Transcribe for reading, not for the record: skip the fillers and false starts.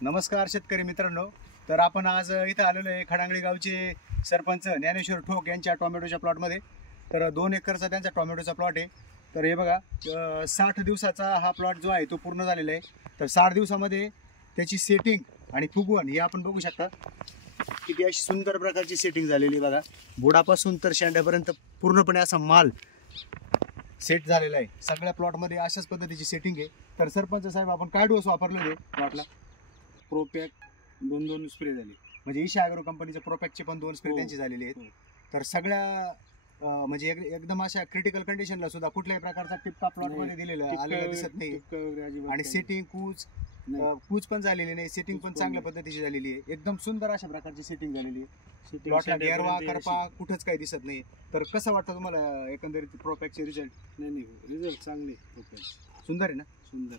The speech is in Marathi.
नमस्कार शेतकरी मित्रांनो. तर आपण आज इथं आलेलो आहे खडांगळी गावचे सरपंच ज्ञानेश्वर ठोक यांच्या टोमॅटोच्या प्लॉटमध्ये. तर 2 एकरचा त्यांचा टोमॅटोचा प्लॉट आहे. तर हे बघा 60 दिवसाचा हा प्लॉट जो आहे तो पूर्ण झालेला आहे. तर 60 दिवसामध्ये त्याची सेटिंग आणि फुगवण हे आपण बघू शकता. किती अशी सुंदर प्रकारची सेटिंग झालेली बघा. बुडापासून तर शेंड्यापर्यंत पूर्णपणे असा माल सेट झालेला आहे. सगळ्या प्लॉटमध्ये अशाच पद्धतीची सेटिंग आहे. तर सरपंच साहेब आपण काय डोस वापरले होते प्लॉटला? प्रोपॅक 2 स्प्रे झाले. म्हणजे ईशा ॲग्रो कंपनीचे प्रोपॅकचे पण 2 स्प्रे त्यांचे झालेले आहेत. तर सगळ्या म्हणजे एकदम अशा क्रिटिकल कंडिशनला सुद्धा कुठल्याही प्रकारचा टिपका प्लॉटमध्ये दिलेला आलेला दिसत नाही. आणि सेटिंग कूच पण झालेली नाही. सेटिंग पण चांगल्या पद्धतीची झालेली आहे. एकदम सुंदर अशा प्रकारची सेटिंग झालेली आहे. प्लॉटला गेरवा करपा कुठंच काही दिसत नाही. तर कसं वाटतं तुम्हाला एकंदरीत प्रोपॅकचे रिझल्ट? नाही रिझल्ट चांगले. प्रोपॅक सुंदर आहे ना? सुंदर.